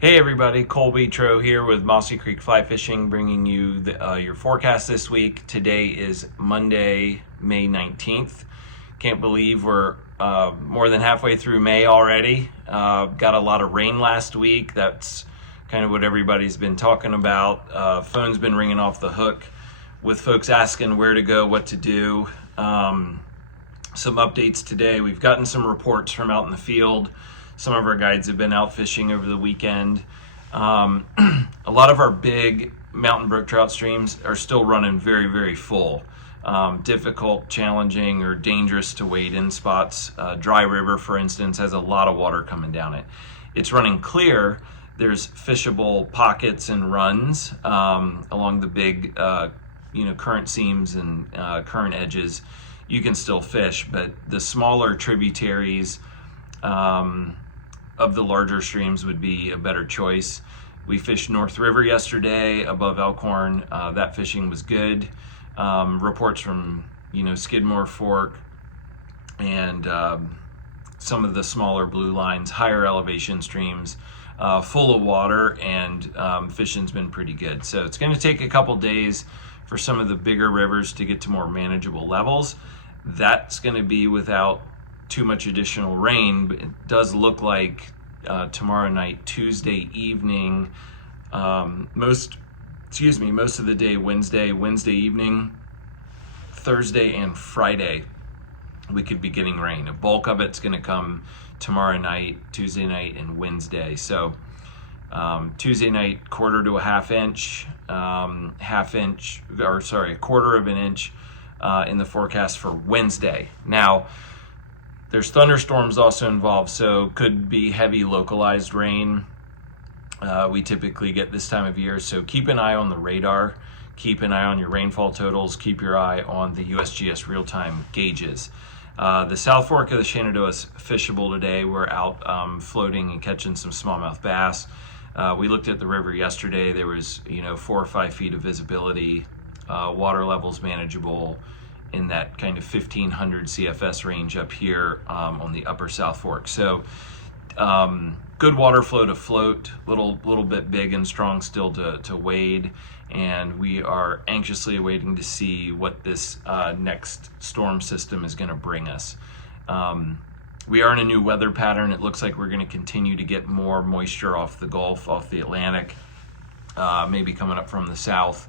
Hey everybody, Colby Tro here with Mossy Creek Fly Fishing, bringing you your forecast this week. Today is Monday, May 19th. Can't believe we're more than halfway through May already. Got a lot of rain last week. That's kind of what everybody's been talking about. Phone's been ringing off the hook with folks asking where to go, what to do. Some updates today. We've gotten some reports from out in the field. Some of our guides have been out fishing over the weekend. A lot of our big mountain brook trout streams are still running very, very full. Difficult, challenging, or dangerous to wade in spots. Dry River, for instance, has a lot of water coming down it. It's running clear. There's fishable pockets and runs along the big current seams and current edges. You can still fish, but the smaller tributaries of the larger streams would be a better choice. We fished North River yesterday above Elkhorn. That fishing was good. Reports from Skidmore Fork and some of the smaller blue lines, higher elevation streams, full of water, and fishing's been pretty good. So it's going to take a couple days for some of the bigger rivers to get to more manageable levels. That's going to be without too much additional rain, but it does look like tomorrow night, Tuesday evening, most of the day, Wednesday evening, Thursday and Friday, we could be getting rain. A bulk of it's going to come tomorrow night, Tuesday night, and Wednesday. So Tuesday night, quarter to a half inch, a quarter of an inch in the forecast for Wednesday. Now, there's thunderstorms also involved, so could be heavy localized rain. We typically get this time of year, so keep an eye on the radar, keep an eye on your rainfall totals, keep your eye on the USGS real-time gauges. The South Fork of the Shenandoah is fishable today. We're out floating and catching some smallmouth bass. We looked at the river yesterday. There was 4 or 5 feet of visibility, water levels manageable in that kind of 1500 CFS range up here on the upper South Fork. So good water flow to float, little bit big and strong still to wade, and we are anxiously awaiting to see what this next storm system is going to bring us. We are in a new weather pattern. It looks like we're going to continue to get more moisture off the Gulf, off the Atlantic, maybe coming up from the south.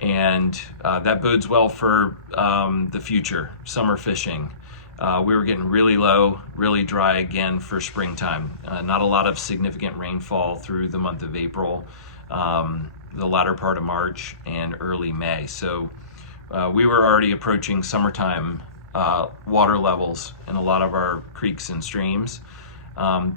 And that bodes well for the future, summer fishing. We were getting really low, really dry again for springtime. Not a lot of significant rainfall through the month of April, the latter part of March, and early May. So we were already approaching summertime water levels in a lot of our creeks and streams.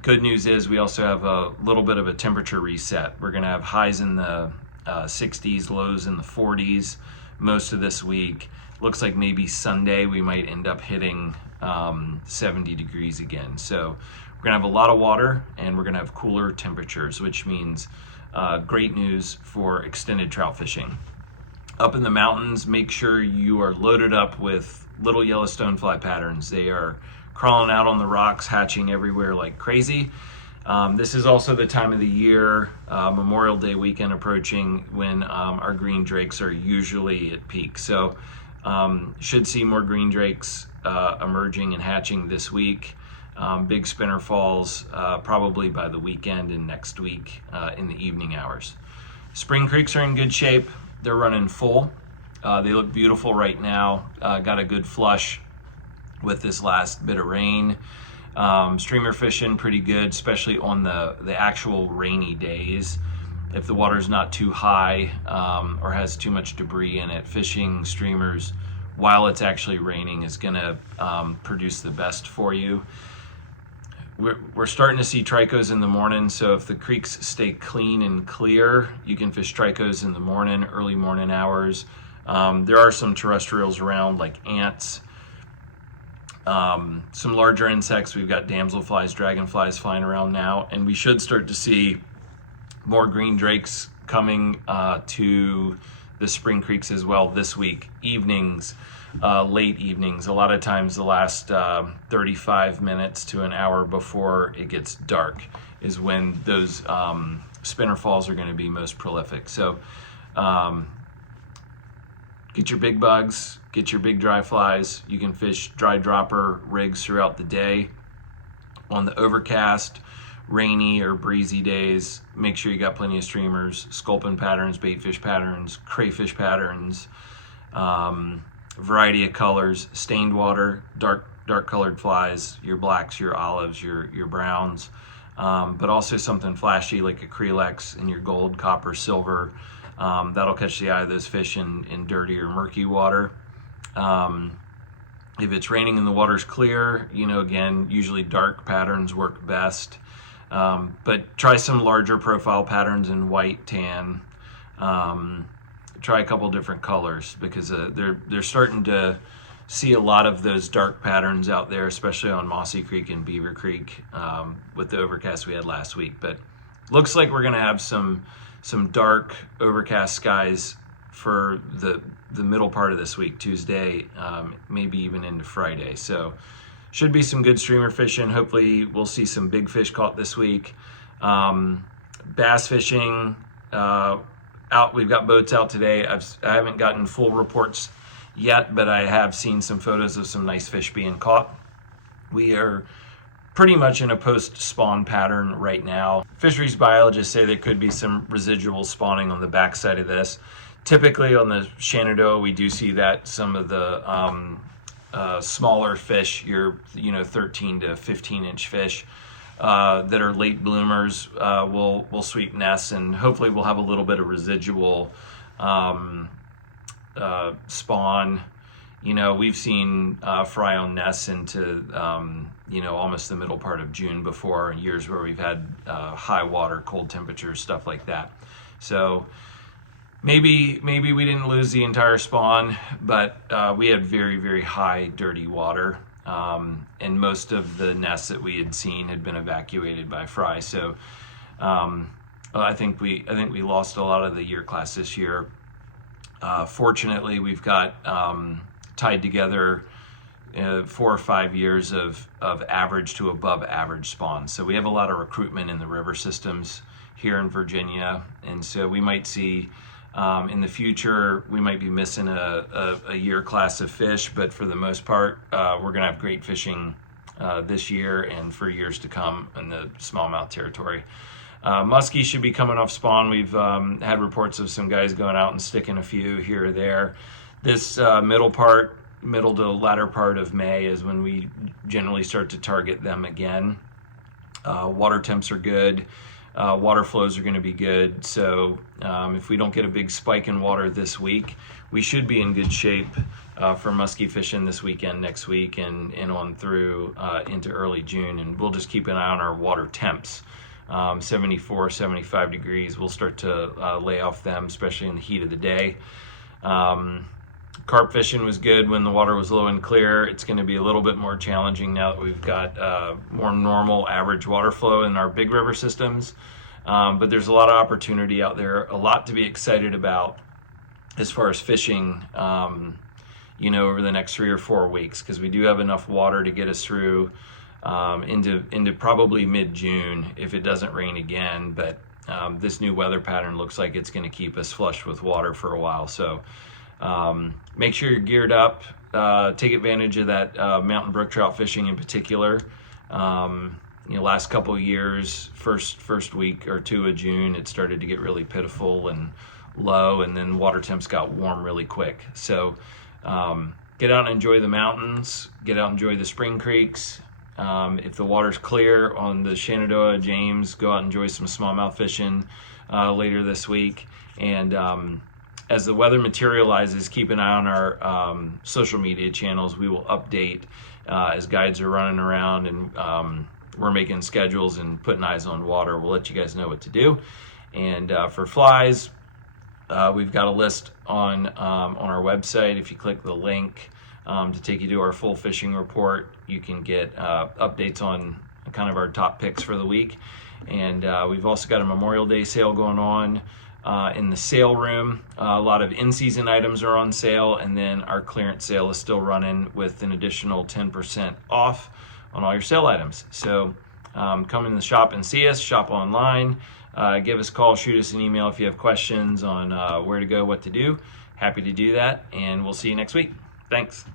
Good news is we also have a little bit of a temperature reset. We're going to have highs in the 60s, lows in the 40s most of this week. Looks like maybe Sunday we might end up hitting 70 degrees again. So we're gonna have a lot of water and we're gonna have cooler temperatures, which means great news for extended trout fishing. Up in the mountains, make sure you are loaded up with little yellow stonefly patterns. They are crawling out on the rocks, hatching everywhere like crazy. This is also the time of the year, Memorial Day weekend approaching, when our green drakes are usually at peak. So should see more green drakes emerging and hatching this week. Big spinner falls probably by the weekend and next week in the evening hours. Spring creeks are in good shape. They're running full. They look beautiful right now. Got a good flush with this last bit of rain. Streamer fishing pretty good, especially on the actual rainy days. If the water's not too high or has too much debris in it, fishing streamers while it's actually raining is going to produce the best for you. We're starting to see tricos in the morning, so if the creeks stay clean and clear, you can fish tricos in the morning, early morning hours. There are some terrestrials around like ants, some larger insects. We've got damselflies, dragonflies flying around now, and we should start to see more green drakes coming to the spring creeks as well this week. Evenings, late evenings, a lot of times the last 35 minutes to an hour before it gets dark is when those spinner falls are going to be most prolific. So get your big bugs, get your big dry flies. You can fish dry dropper rigs throughout the day. On the overcast, rainy or breezy days, make sure you got plenty of streamers, sculpin patterns, baitfish patterns, crayfish patterns, variety of colors, stained water, dark colored flies, your blacks, your olives, your browns, but also something flashy like a Crelex and your gold, copper, silver. That'll catch the eye of those fish in dirty or murky water. If it's raining and the water's clear, again, usually dark patterns work best. But try some larger profile patterns in white, tan. Try a couple different colors because they're starting to see a lot of those dark patterns out there, especially on Mossy Creek and Beaver Creek with the overcast we had last week. But looks like we're going to have some dark overcast skies for the middle part of this week, Tuesday, maybe even into Friday. So should be some good streamer fishing. Hopefully we'll see some big fish caught this week. Bass fishing out. We've got boats out today. I haven't gotten full reports yet, but I have seen some photos of some nice fish being caught. We are pretty much in a post-spawn pattern right now. Fisheries biologists say there could be some residual spawning on the backside of this. Typically on the Shenandoah, we do see that some of the smaller fish, your 13 to 15 inch fish that are late bloomers will sweep nests, and hopefully we'll have a little bit of residual spawn. We've seen fry on nests into almost the middle part of June before, in years where we've had high water, cold temperatures, stuff like that. So maybe we didn't lose the entire spawn, but we had very, very high dirty water, and most of the nests that we had seen had been evacuated by fry. So I think we lost a lot of the year class this year. Fortunately, we've got tied together 4 or 5 years of average to above average spawn. So we have a lot of recruitment in the river systems here in Virginia, and so we might see in the future we might be missing a year class of fish, but for the most part we're gonna have great fishing this year and for years to come in the smallmouth territory. Muskie should be coming off spawn. We've had reports of some guys going out and sticking a few here or there. This middle to latter part of May is when we generally start to target them again. Water temps are good. Water flows are going to be good. So if we don't get a big spike in water this week, we should be in good shape for muskie fishing this weekend, next week, and on through into early June. And we'll just keep an eye on our water temps. 74, 75 degrees, we'll start to lay off them, especially in the heat of the day. Carp fishing was good when the water was low and clear. It's going to be a little bit more challenging now that we've got more normal average water flow in our big river systems. But there's a lot of opportunity out there, a lot to be excited about as far as fishing, over the next 3 or 4 weeks, because we do have enough water to get us through into probably mid-June if it doesn't rain again. But this new weather pattern looks like it's going to keep us flushed with water for a while. So make sure you're geared up. Take advantage of that mountain brook trout fishing in particular. Last couple of years, first week or two of June, it started to get really pitiful and low, and then water temps got warm really quick. So get out and enjoy the mountains. Get out and enjoy the spring creeks. If the water's clear on the Shenandoah, James, go out and enjoy some smallmouth fishing later this week. And as the weather materializes, keep an eye on our social media channels. We will update as guides are running around and we're making schedules and putting eyes on water. We'll let you guys know what to do. And for flies, we've got a list on our website. If you click the link to take you to our full fishing report, you can get updates on kind of our top picks for the week. And we've also got a Memorial Day sale going on. in the sale room. A lot of in-season items are on sale, and then our clearance sale is still running with an additional 10% off on all your sale items. So come in the shop and see us, shop online, give us a call, shoot us an email if you have questions on where to go, what to do. Happy to do that, and we'll see you next week. Thanks.